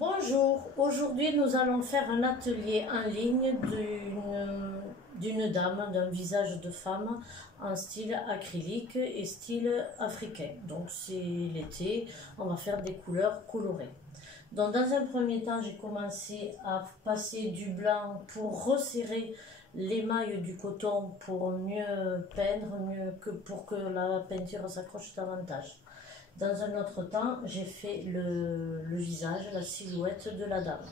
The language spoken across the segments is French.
Bonjour, aujourd'hui nous allons faire un atelier en ligne d'une dame, d'un visage de femme en style acrylique et style africain. Donc c'est l'été, on va faire des couleurs colorées. Donc dans un premier temps, j'ai commencé à passer du blanc pour resserrer l'émail du coton pour mieux peindre, pour que la peinture s'accroche davantage. Dans un autre temps, j'ai fait le visage, la silhouette de la dame.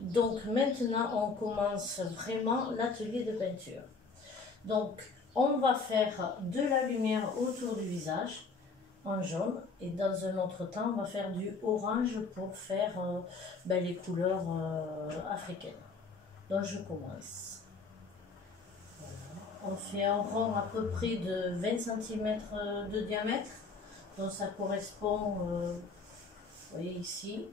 Donc maintenant, on commence vraiment l'atelier de peinture. Donc, on va faire de la lumière autour du visage, en jaune, et dans un autre temps, on va faire du orange pour faire les couleurs africaines. Donc, je commence. Voilà. On fait un rond à peu près de 20 cm de diamètre. Donc ça correspond, vous voyez ici.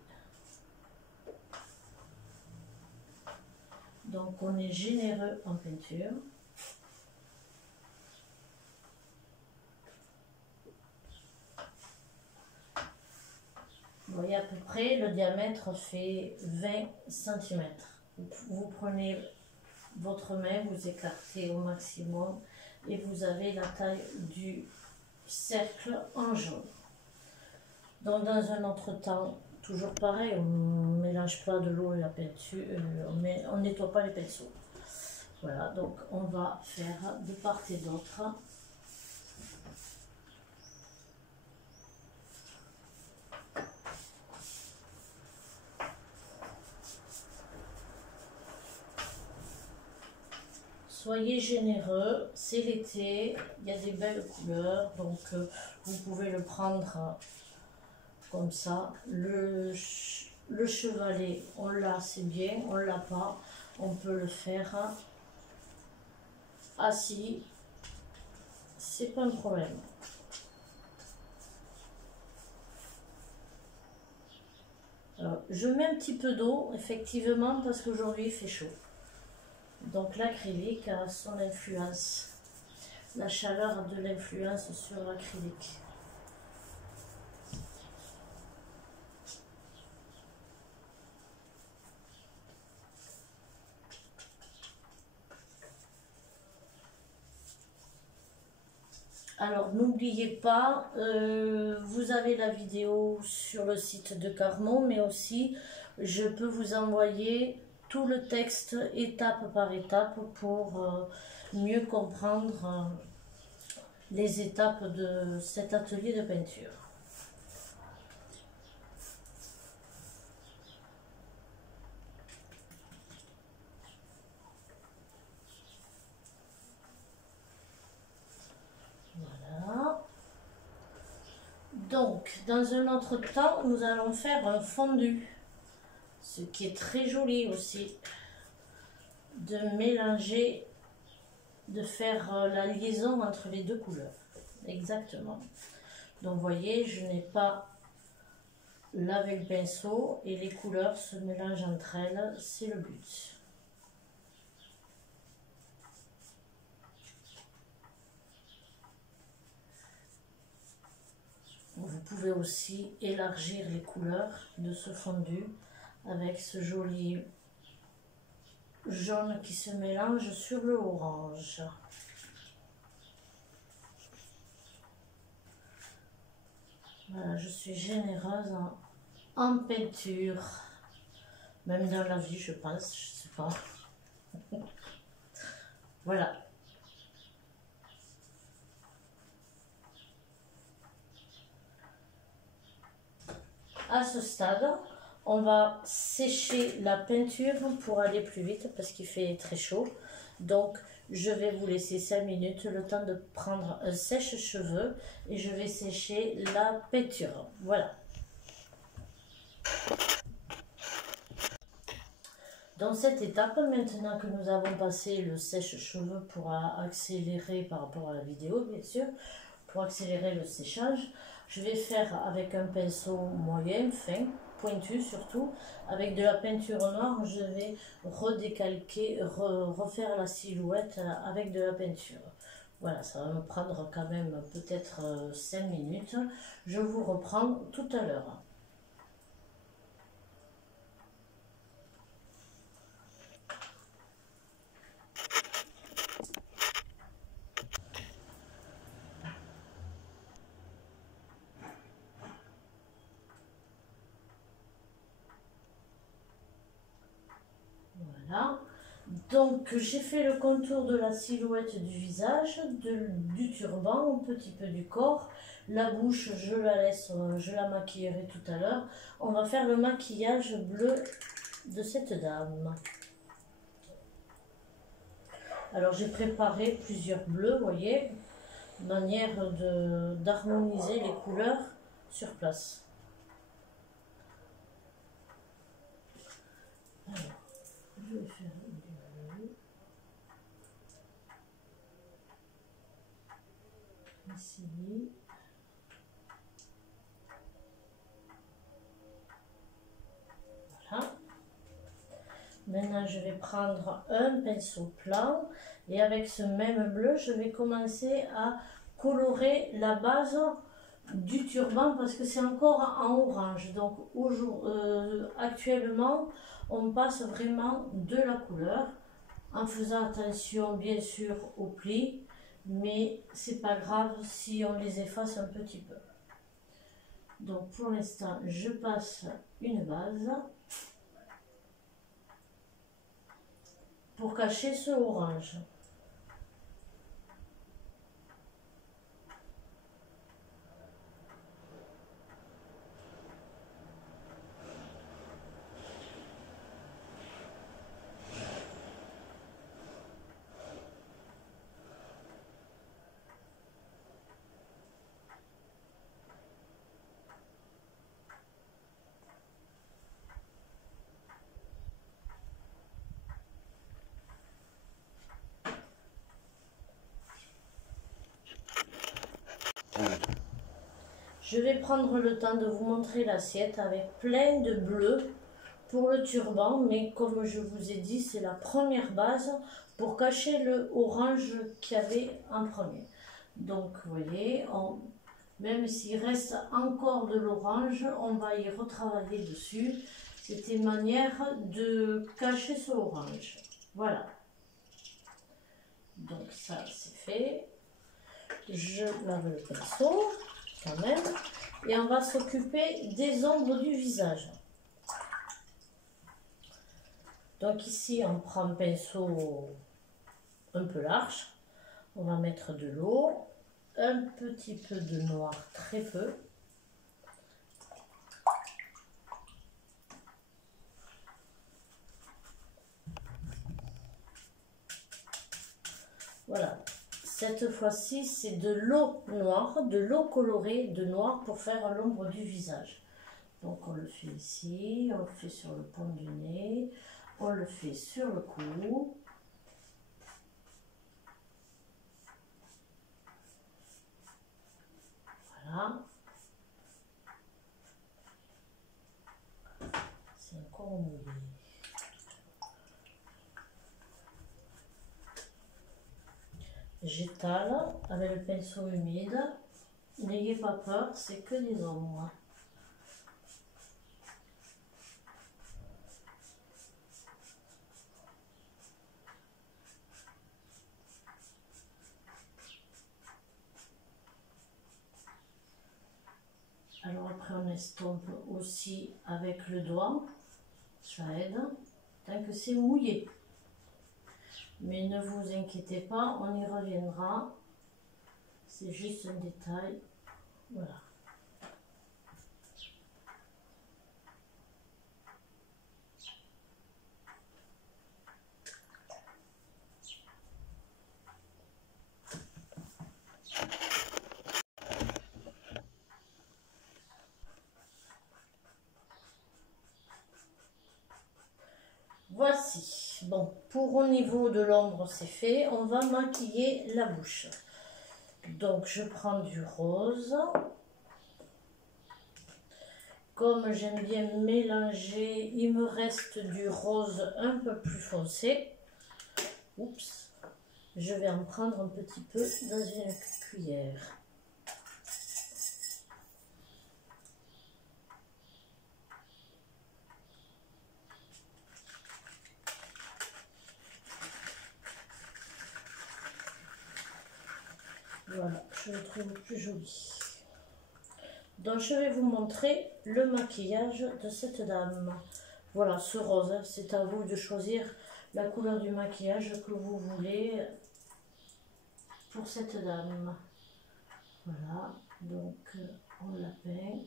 Donc on est généreux en peinture. Vous voyez à peu près, le diamètre fait 20 cm. Vous prenez votre main, vous écartez au maximum et vous avez la taille du cercle en jaune. Donc dans un autre temps, toujours pareil, on ne mélange pas de l'eau et la peinture, on nettoie pas les pinceaux. Voilà, donc on va faire de part et d'autre. Soyez généreux, c'est l'été, il y a des belles couleurs, donc vous pouvez le prendre comme ça. Le chevalet, on l'a, c'est bien, on l'a pas, on peut le faire assis, c'est pas un problème. Alors, je mets un petit peu d'eau, effectivement, parce qu'aujourd'hui il fait chaud. Donc l'acrylique a son influence. La chaleur a de l'influence sur l'acrylique. Alors n'oubliez pas, vous avez la vidéo sur le site de Carmon, mais aussi je peux vous envoyer tout le texte étape par étape pour mieux comprendre les étapes de cet atelier de peinture. Voilà. Donc, dans un autre temps, nous allons faire un fondu, ce qui est très joli aussi, de mélanger, de faire la liaison entre les deux couleurs. Exactement. Donc, vous voyez, je n'ai pas lavé le pinceau et les couleurs se mélangent entre elles, c'est le but. Vous pouvez aussi élargir les couleurs de ce fondu avec ce joli jaune qui se mélange sur le orange. Voilà, je suis généreuse en peinture, même dans la vie je pense, je sais pas. Voilà. À ce stade, on va sécher la peinture pour aller plus vite parce qu'il fait très chaud. Donc, je vais vous laisser 5 minutes, le temps de prendre un sèche-cheveux et je vais sécher la peinture. Voilà. Dans cette étape, maintenant que nous avons passé le sèche-cheveux pour accélérer par rapport à la vidéo, bien sûr, pour accélérer le séchage, je vais faire avec un pinceau moyen, fin, pointu surtout, avec de la peinture noire, je vais redécalquer, refaire la silhouette avec de la peinture. Voilà, ça va me prendre quand même peut-être 5 minutes. Je vous reprends tout à l'heure. Voilà. Donc j'ai fait le contour de la silhouette du visage, du turban, un petit peu du corps. La bouche, je la laisse, je la maquillerai tout à l'heure. On va faire le maquillage bleu de cette dame. Alors j'ai préparé plusieurs bleus, vous voyez, manière d'harmoniser les couleurs sur place. Alors, je vais faire du bleu. Ici. Voilà. Maintenant, je vais prendre un pinceau plat et avec ce même bleu, je vais commencer à colorer la base du turban parce que c'est encore en orange. Donc, actuellement, on passe vraiment de la couleur en faisant attention, bien sûr, aux plis, mais c'est pas grave si on les efface un petit peu. Donc, pour l'instant, je passe une base pour cacher ce orange. Je vais prendre le temps de vous montrer l'assiette avec plein de bleu pour le turban, mais comme je vous ai dit, c'est la première base pour cacher le orange qu'il y avait en premier. Donc, vous voyez, même s'il reste encore de l'orange, on va y retravailler dessus. C'était une manière de cacher ce orange. Voilà. Donc ça, c'est fait. Je lave le pinceau quand même. Et on va s'occuper des ombres du visage. Donc ici, on prend un pinceau un peu large. On va mettre de l'eau, un petit peu de noir, très peu. Voilà. Cette fois-ci, c'est de l'eau noire, de l'eau colorée de noir pour faire l'ombre du visage. Donc on le fait ici, on le fait sur le pont du nez, on le fait sur le cou. Voilà. C'est encore mouillé. J'étale avec le pinceau humide. N'ayez pas peur, c'est que des ombres. Alors après on estompe aussi avec le doigt, ça aide, tant que c'est mouillé. Mais ne vous inquiétez pas, on y reviendra, c'est juste un détail, voilà. Voici, bon, pour au niveau de l'ombre c'est fait, on va maquiller la bouche. Donc je prends du rose. Comme j'aime bien mélanger, il me reste du rose un peu plus foncé. Oups, je vais en prendre un petit peu dans une cuillère. Voilà, je le trouve plus joli. Donc je vais vous montrer le maquillage de cette dame. Voilà, ce rose, c'est à vous de choisir la couleur du maquillage que vous voulez pour cette dame. Voilà, donc on la peint.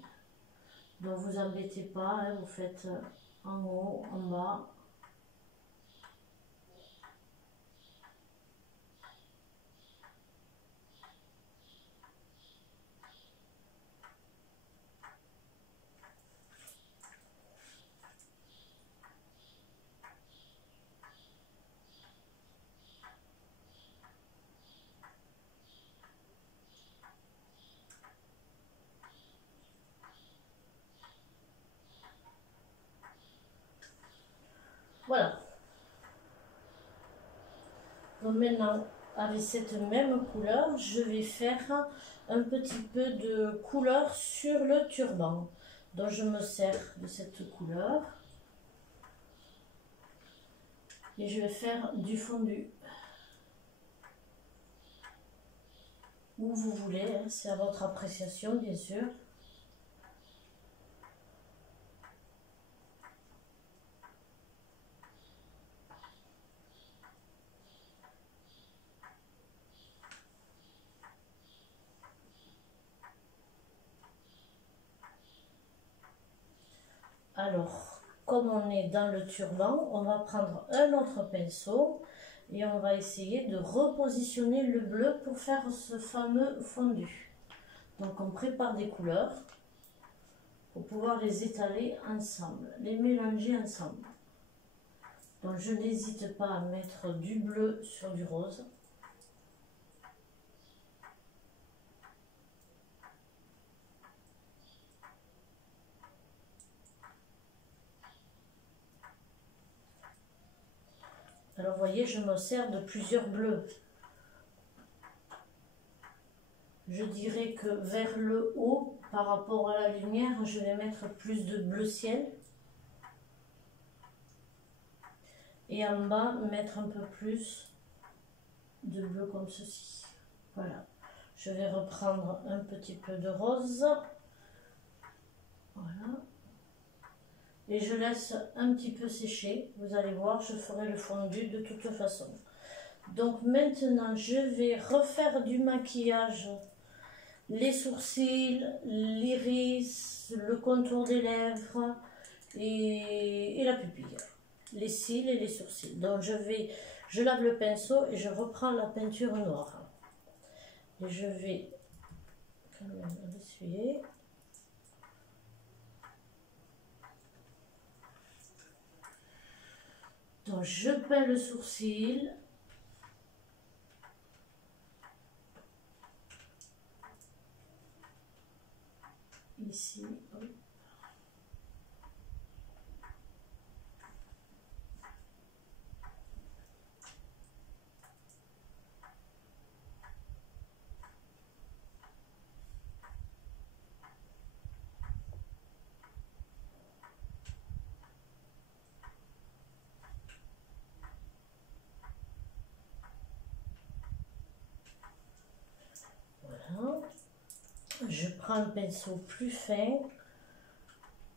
Donc vous embêtez pas, hein, vous faites en haut, en bas. Voilà. Donc maintenant, avec cette même couleur, je vais faire un petit peu de couleur sur le turban. Donc je me sers de cette couleur. Et je vais faire du fondu. Où vous voulez, hein, c'est à votre appréciation bien sûr. Alors, comme on est dans le turban, on va prendre un autre pinceau et on va essayer de repositionner le bleu pour faire ce fameux fondu. Donc on prépare des couleurs pour pouvoir les étaler ensemble, les mélanger ensemble. Donc je n'hésite pas à mettre du bleu sur du rose. Alors vous voyez, je me sers de plusieurs bleus. Je dirais que vers le haut, par rapport à la lumière, je vais mettre plus de bleu ciel. Et en bas, mettre un peu plus de bleu comme ceci. Voilà. Je vais reprendre un petit peu de rose. Voilà. Et je laisse un petit peu sécher. Vous allez voir, je ferai le fondu de toute façon. Donc maintenant, je vais refaire du maquillage. Les sourcils, l'iris, le contour des lèvres et la pupille. Les cils et les sourcils. Donc je lave le pinceau et je reprends la peinture noire. Et je vais quand même l'essuyer. Donc je peins le sourcil. Ici, hop. Voilà. Je prends un pinceau plus fin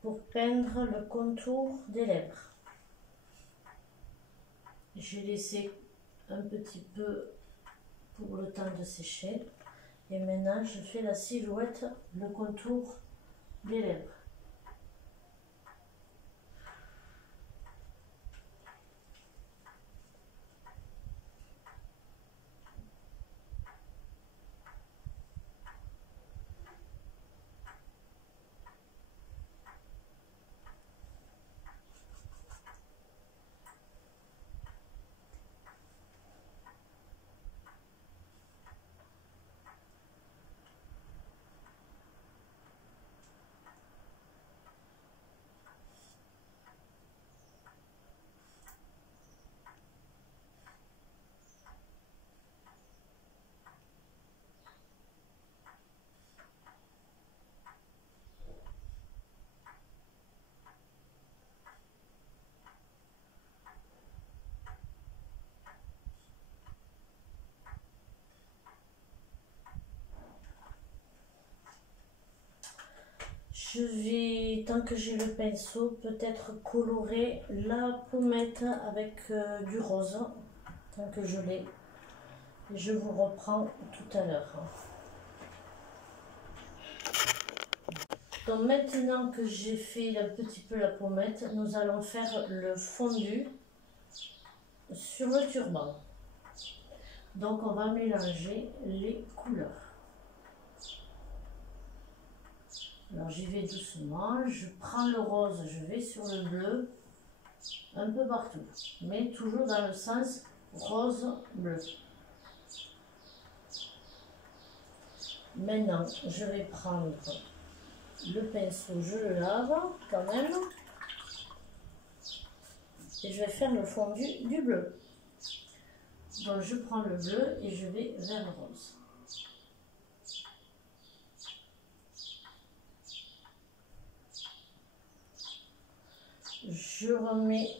pour peindre le contour des lèvres. J'ai laissé un petit peu pour le temps de sécher. Et maintenant, je fais la silhouette, le contour des lèvres. Je vais, tant que j'ai le pinceau, peut-être colorer la pommette avec du rose, tant que je l'ai. Je vous reprends tout à l'heure. Donc maintenant que j'ai fait un petit peu la pommette, nous allons faire le fondu sur le turban. Donc on va mélanger les couleurs. Alors j'y vais doucement, je prends le rose, je vais sur le bleu, un peu partout, mais toujours dans le sens rose-bleu. Maintenant, je vais prendre le pinceau, je le lave quand même, et je vais faire le fondu du bleu. Donc je prends le bleu et je vais vers le rose. Je remets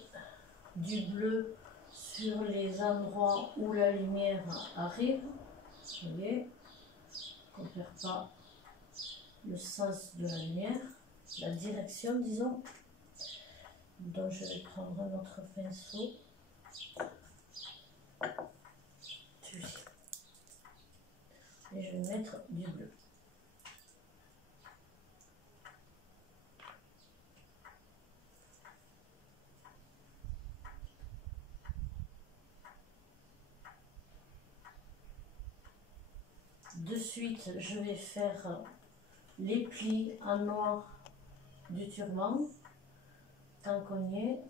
du bleu sur les endroits où la lumière arrive. Vous voyez, on ne perd pas le sens de la lumière, la direction disons. Donc je vais prendre un autre pinceau. Et je vais mettre du bleu. De suite, je vais faire les plis en noir du turban, tant qu'on y est.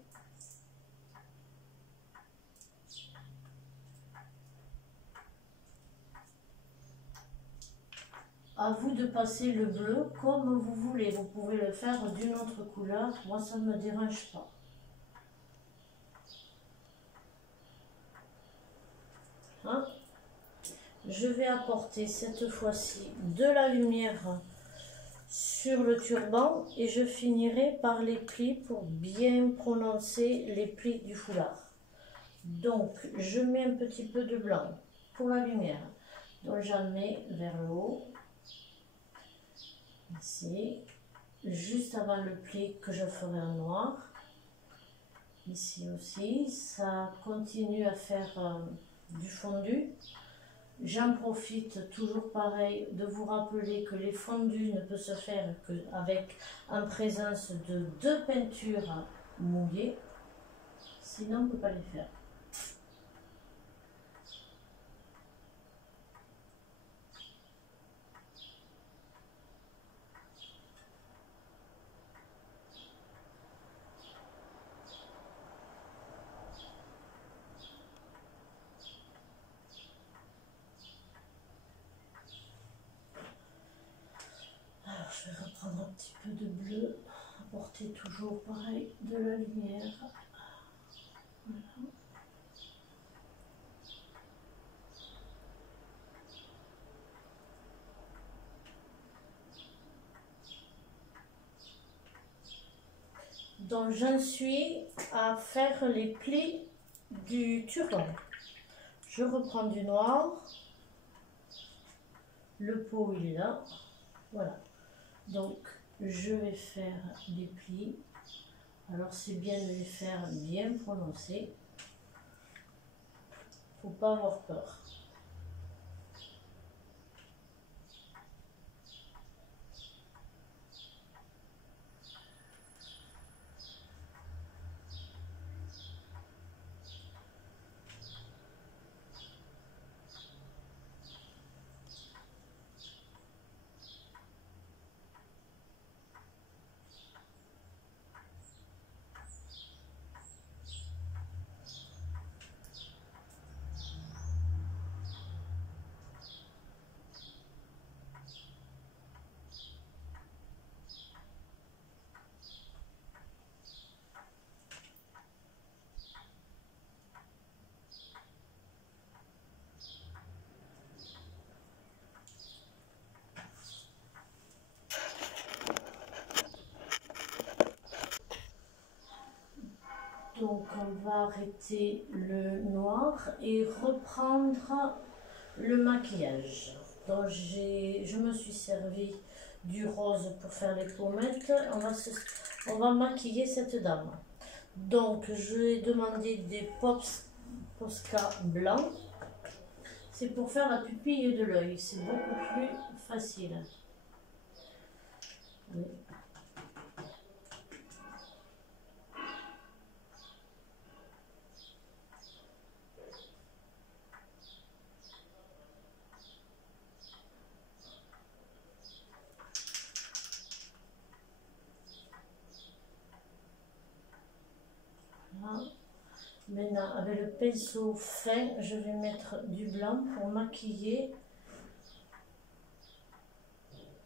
À vous de passer le bleu comme vous voulez. Vous pouvez le faire d'une autre couleur. Moi, ça ne me dérange pas. Hein? Je vais apporter cette fois-ci de la lumière sur le turban et je finirai par les plis pour bien prononcer les plis du foulard. Donc, je mets un petit peu de blanc pour la lumière. Donc, j'en mets vers le haut. Ici, juste avant le pli que je ferai en noir. Ici aussi, ça continue à faire du fondu. J'en profite toujours pareil de vous rappeler que les fondus ne peuvent se faire qu'avec en présence de 2 peintures mouillées, sinon on ne peut pas les faire. Alors je vais reprendre un petit peu de bleu, apporter toujours pareil de la lumière. Voilà. Donc j'en suis à faire les plis du turban. Je reprends du noir. Le pot il est là. Voilà. Donc je vais faire des plis. Alors c'est bien de les faire bien prononcés. Faut pas avoir peur. Donc on va arrêter le noir et reprendre le maquillage. Donc je me suis servi du rose pour faire les pommettes, on va maquiller cette dame. Donc je vais demander des Posca blancs. C'est pour faire la pupille de l'œil, c'est beaucoup plus facile. Oui. Voilà. Maintenant, avec le pinceau fin, je vais mettre du blanc pour maquiller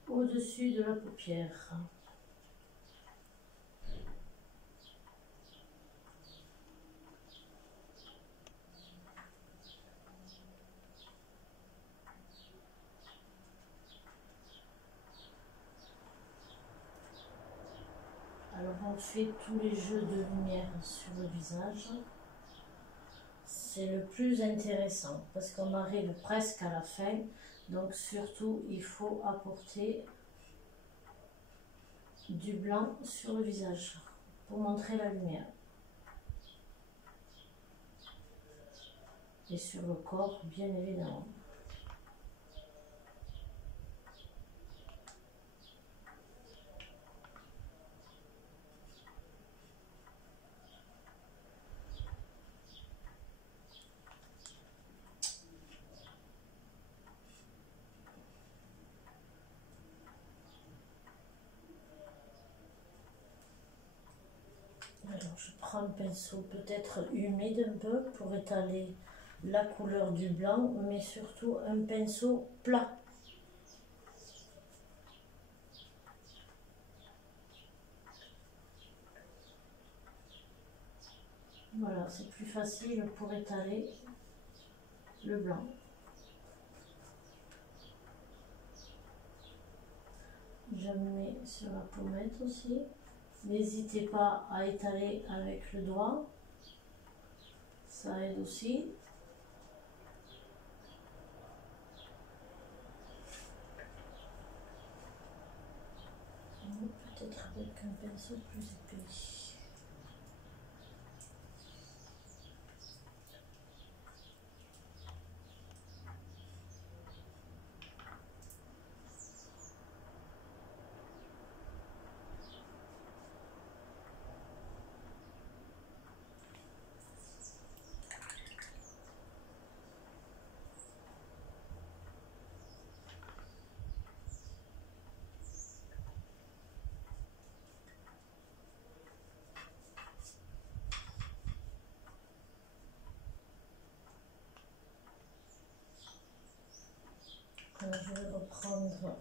au-dessus de la paupière. Alors on fait tous les jeux de lumière sur le visage. C'est le plus intéressant parce qu'on arrive presque à la fin. Donc surtout, il faut apporter du blanc sur le visage pour montrer la lumière. Et sur le corps, bien évidemment. Alors je prends un pinceau peut-être humide un peu pour étaler la couleur du blanc, mais surtout un pinceau plat. Voilà, c'est plus facile pour étaler le blanc. Je mets sur la pommette aussi. N'hésitez pas à étaler avec le doigt, ça aide aussi. Peut-être avec un pinceau plus épais. Alors je vais reprendre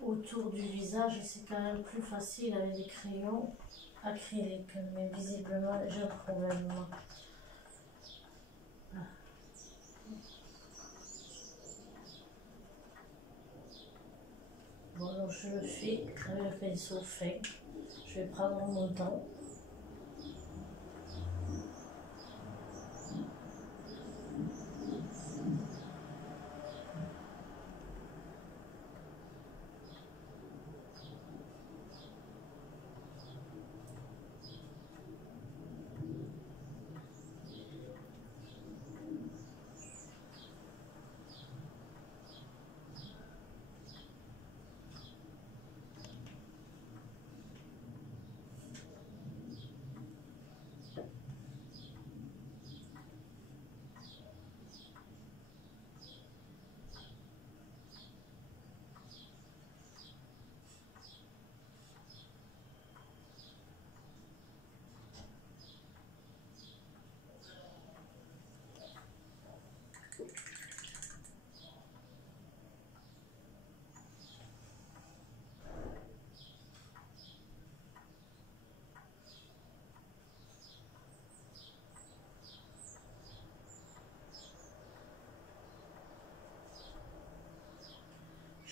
autour du visage, c'est quand même plus facile avec des crayons acryliques, mais visiblement j'ai un problème. Bon, alors je le fais avec le pinceau fin. Je vais prendre mon temps.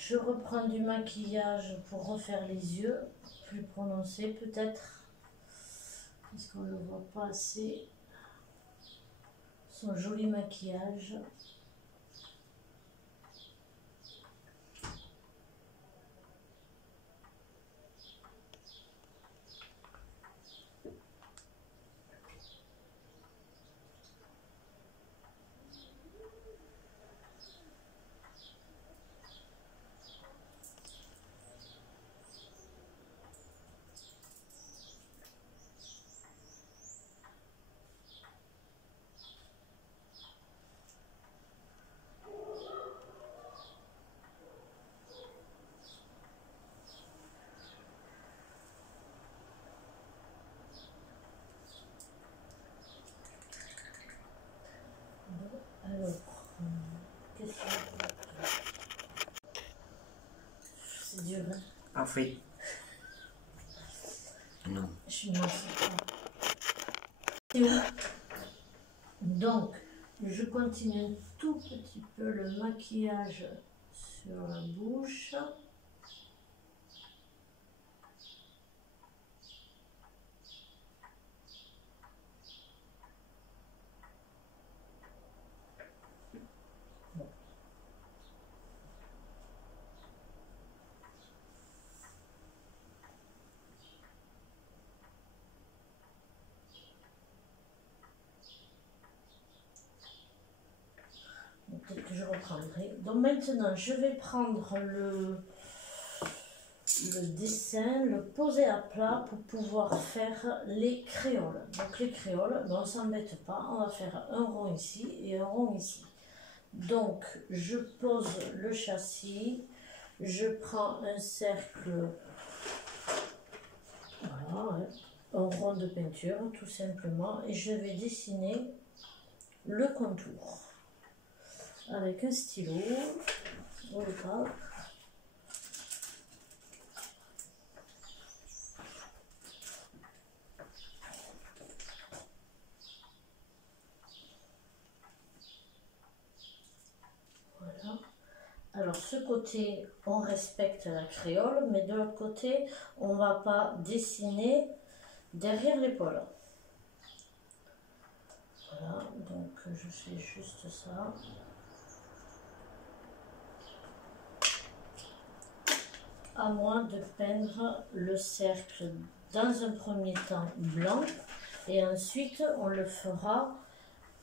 Je reprends du maquillage pour refaire les yeux, plus prononcés peut-être. parce qu'on ne le voit pas assez, son joli maquillage. Alors, qu'est-ce que c'est dur, hein? Parfait. Non. Je ne sais pas. Donc, je continue un tout petit peu le maquillage sur la bouche. Peut-être que je reprendrai. Donc maintenant, je vais prendre le dessin, le poser à plat pour pouvoir faire les créoles. Donc les créoles, on ne s'embête pas, on va faire un rond ici et un rond ici. Donc je pose le châssis, je prends un cercle, voilà, un rond de peinture tout simplement, et je vais dessiner le contour avec un stylo ou le cadre. Voilà. Alors ce côté, on respecte la créole, mais de l'autre côté, on ne va pas dessiner derrière l'épaule. Voilà, donc je fais juste ça. À moi de peindre le cercle dans un premier temps blanc et ensuite on le fera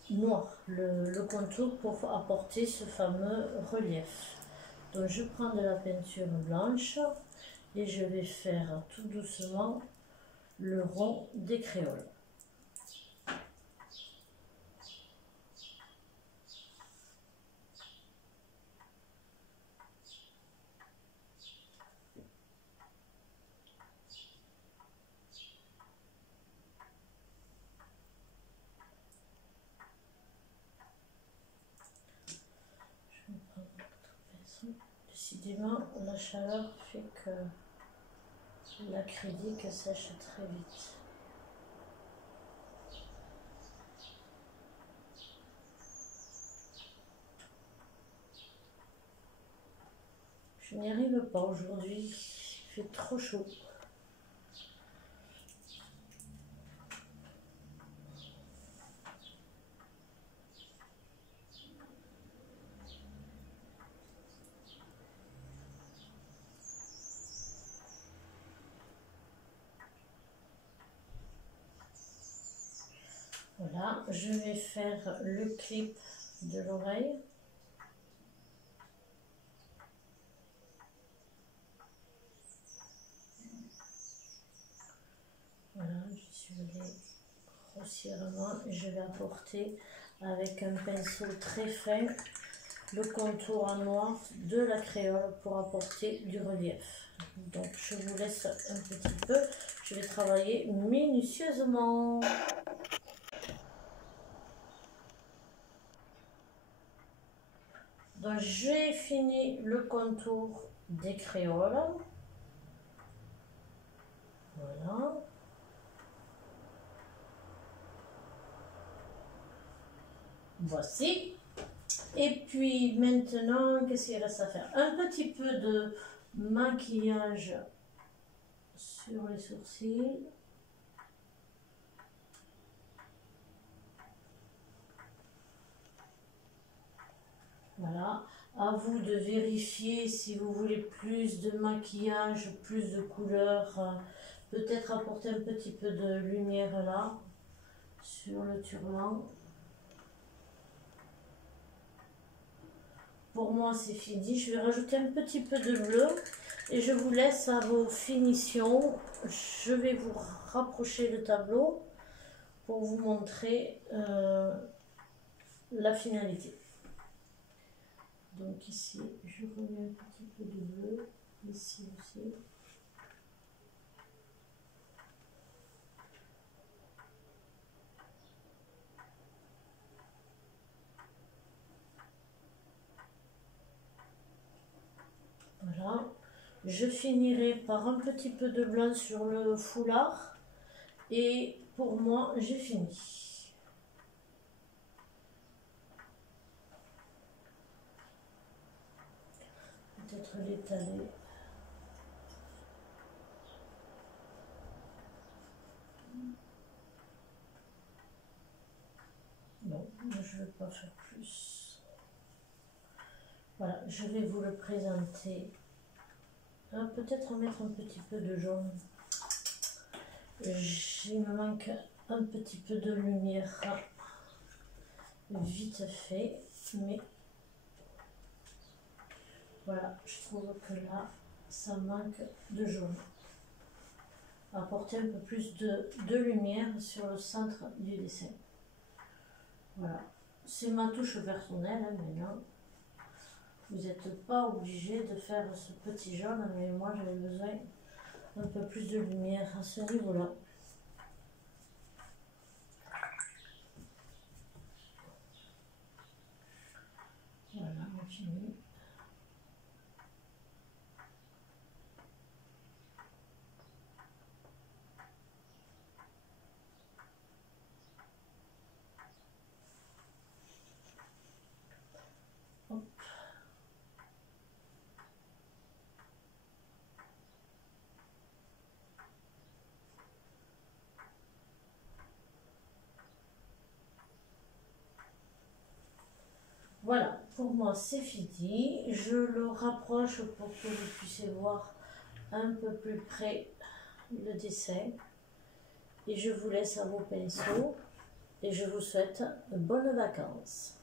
noir, le contour pour apporter ce fameux relief. Donc je prends de la peinture blanche et je vais faire tout doucement le rond des créoles. Décidément, la chaleur fait que l'acrylique sèche très vite. Je n'y arrive pas aujourd'hui, il fait trop chaud. Voilà, je vais faire le clip de l'oreille. Voilà, je suis allée grossièrement et je vais apporter avec un pinceau très fin le contour en noir de la créole pour apporter du relief. Donc je vous laisse un petit peu, je vais travailler minutieusement. Donc j'ai fini le contour des créoles. Voilà. Voici. Et puis maintenant, qu'est-ce qu'il reste à faire? Un petit peu de maquillage sur les sourcils. À vous de vérifier si vous voulez plus de maquillage, plus de couleurs. Peut-être apporter un petit peu de lumière là, sur le turban. Pour moi, c'est fini. Je vais rajouter un petit peu de bleu et je vous laisse à vos finitions. Je vais vous rapprocher le tableau pour vous montrer la finalité. Donc ici, je remets un petit peu de bleu, ici aussi. Voilà. Je finirai par un petit peu de blanc sur le foulard. Et pour moi, j'ai fini. Peut-être l'étaler. Non, je ne vais pas faire plus. Voilà, je vais vous le présenter. Peut-être mettre un petit peu de jaune. Il me manque un petit peu de lumière vite fait, mais voilà, je trouve que là, ça manque de jaune. Apporter un peu plus de lumière sur le centre du dessin. Voilà, c'est ma touche personnelle, hein, maintenant. Vous n'êtes pas obligé de faire ce petit jaune, mais moi j'avais besoin un peu plus de lumière à ce niveau-là. Voilà, on finit. Hop. Voilà, pour moi c'est fini. Je le rapproche pour que vous puissiez voir un peu plus près le dessin. Et je vous laisse à vos pinceaux. Et je vous souhaite de bonnes vacances.